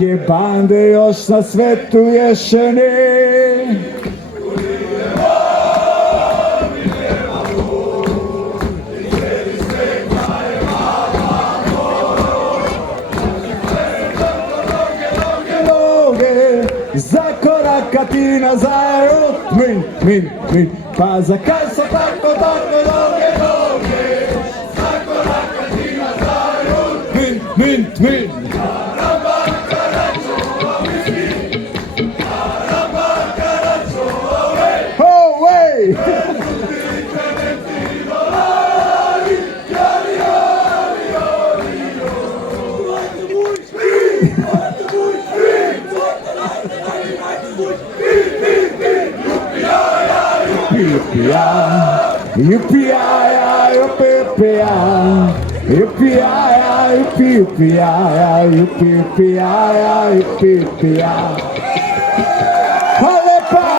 Neke bande još na svetu ješene. Zakorakati nazad, min, pa zakaj so tako noge, zakorakati nazad, min. Oh, way! Yippee-yi-yi,